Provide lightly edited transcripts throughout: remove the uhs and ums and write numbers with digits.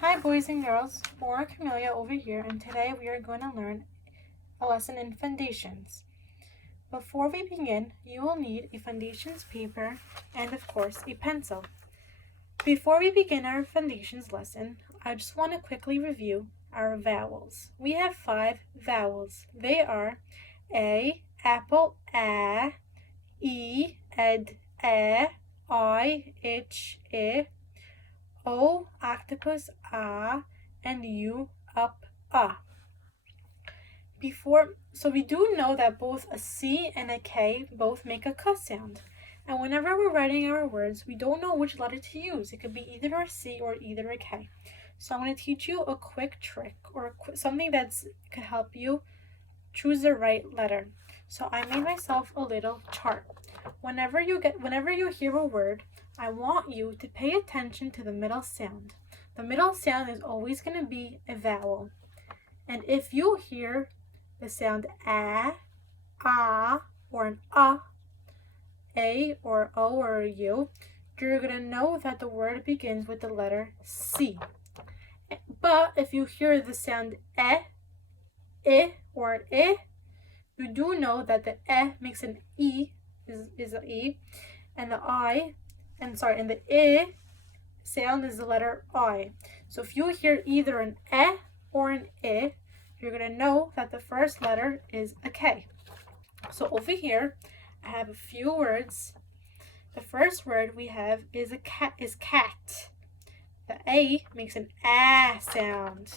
Hi boys and girls, Morah Kamilia over here, and today we are going to learn a lesson in Fundations. Before we begin, you will need a Fundations paper and of course a pencil. Before we begin our Fundations lesson, I just want to quickly review our vowels. We have 5 vowels. They are A, apple, A, E, ed, I, I, O, octopus, and U, up, So we do know that both a C and a K both make a K sound. And whenever we're writing our words, we don't know which letter to use. It could be either a C or either a K. So I'm going to teach you a quick trick or something that could help you choose the right letter. So I made myself a little chart. Whenever you hear a word, I want you to pay attention to the middle sound. The middle sound is always going to be a vowel. And if you hear the sound a, or an a or o or a u, you're going to know that the word begins with the letter C. But if you hear the sound I, or an I, you do know that the makes an E, is an E, and the I sound is the letter I. So if you hear either an or an I, you're going to know that the first letter is a K. So over here, I have a few words. The first word we have is cat. The A makes an sound.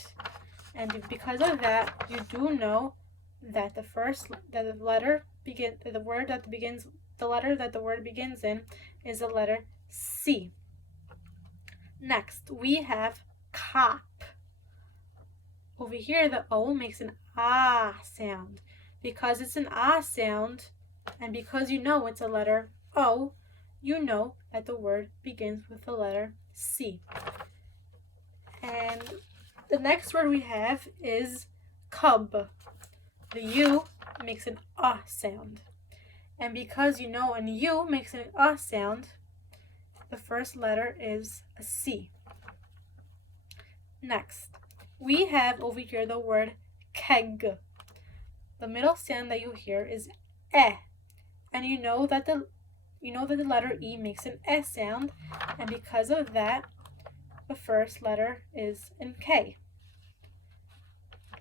And because of that, you do know that the letter that the word begins in is the letter C. Next, we have cop. Over here, the O makes an sound. Because it's an sound, and because you know it's a letter O, you know that the word begins with the letter C. And the next word we have is cub. The U makes an sound. And because you know an U makes an sound, the first letter is a C. Next, we have over here the word keg. The middle sound that you hear is and you know that the letter E makes an S sound, and because of that, the first letter is in K.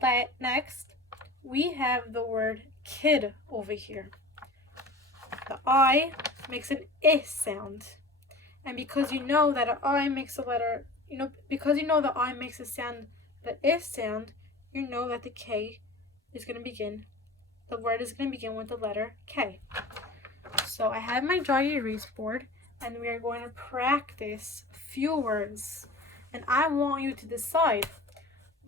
But next, we have the word kid over here. The I makes an I sound, and because you know that an I makes a letter, because you know the I makes a sound, the I sound, you know that the K is going to begin. The word is going to begin with the letter K. So I have my dry erase board, and we are going to practice a few words. And I want you to decide,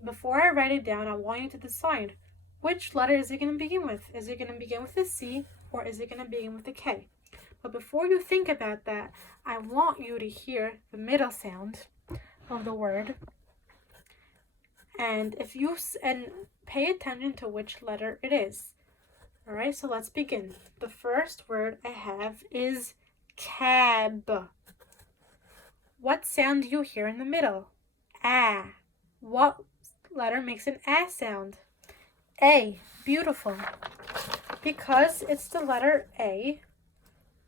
before I write it down, I want you to decide which letter is it going to begin with. Is it going to begin with a C or is it going to begin with a K? But before you think about that, I want you to hear the middle sound of the word. And pay attention to which letter it is. All right, so let's begin. The first word I have is cab. What sound do you hear in the middle? Ah. What letter makes an sound? A. Beautiful. Because it's the letter A,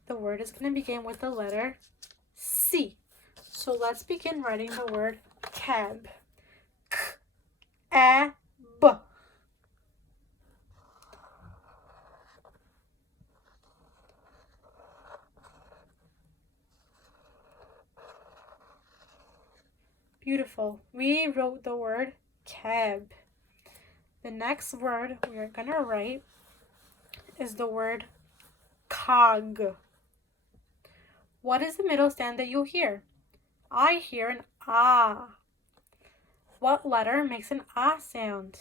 the word is going to begin with the letter C. So let's begin writing the word cab. K-A-B. Beautiful. We wrote the word cab. The next word we are going to write is the word cog. What is the middle sound that you hear? I hear an ah. What letter makes an ah sound?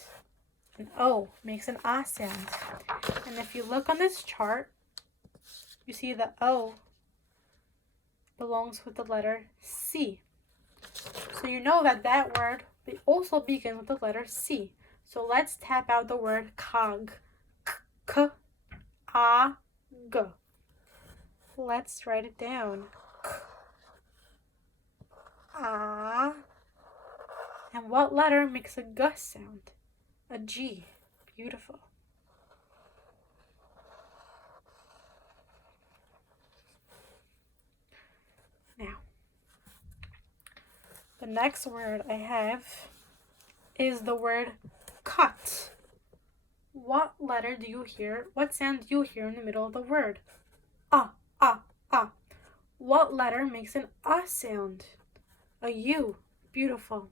An O makes an ah sound. And if you look on this chart, you see the O belongs with the letter C. So you know that word also begins with the letter C. So let's tap out the word cog. K-A-G. Let's write it down. And what letter makes a G sound? A G. Beautiful. Now, the next word I have is the word cut. What letter do you hear? What sound do you hear in the middle of the word? Ah, ah, ah. What letter makes an sound? A U. Beautiful.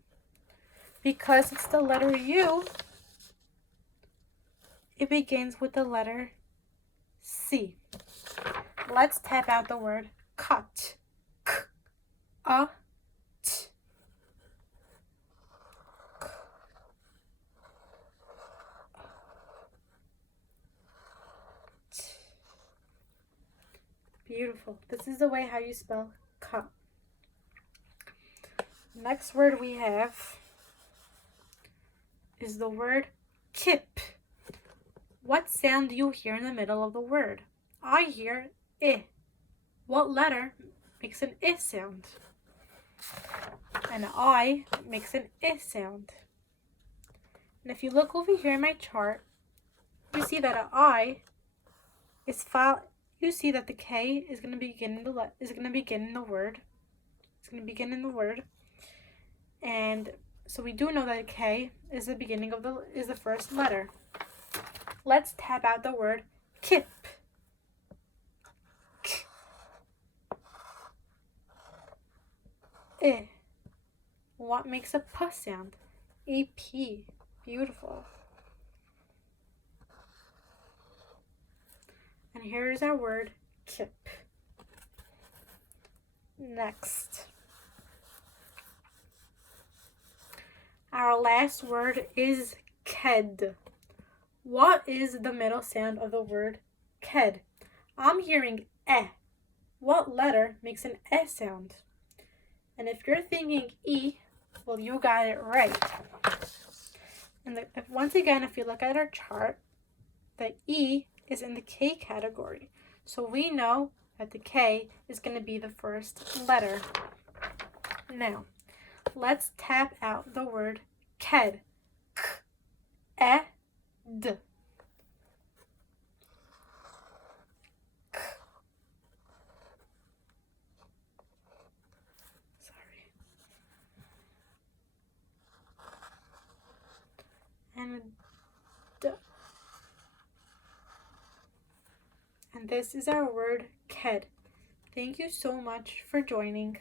Because it's the letter U, it begins with the letter C. Let's tap out the word cut. K, a, t. Beautiful. This is the way how you spell cut. Next word we have is the word kip. What sound do you hear in the middle of the word? I hear I. What letter makes an I sound? An I makes an I sound. And if you look over here in my chart, you see that an I is you see that the K is going to begin in the word. It's going to begin in the word. And so we do know that K is the beginning of the first letter. Let's tap out the word kip. K. I. What makes a P sound? A P. Beautiful. And here's our word kip. Next. Our last word is ked. What is the middle sound of the word ked? I'm hearing eh. What letter makes an eh sound? And if you're thinking E, well, you got it right. And once again, if you look at our chart, the E is in the K category. So we know that the K is going to be the first letter. Now, let's tap out the word ked. K, e, d. K. Sorry. And d. And this is our word ked. Thank you so much for joining.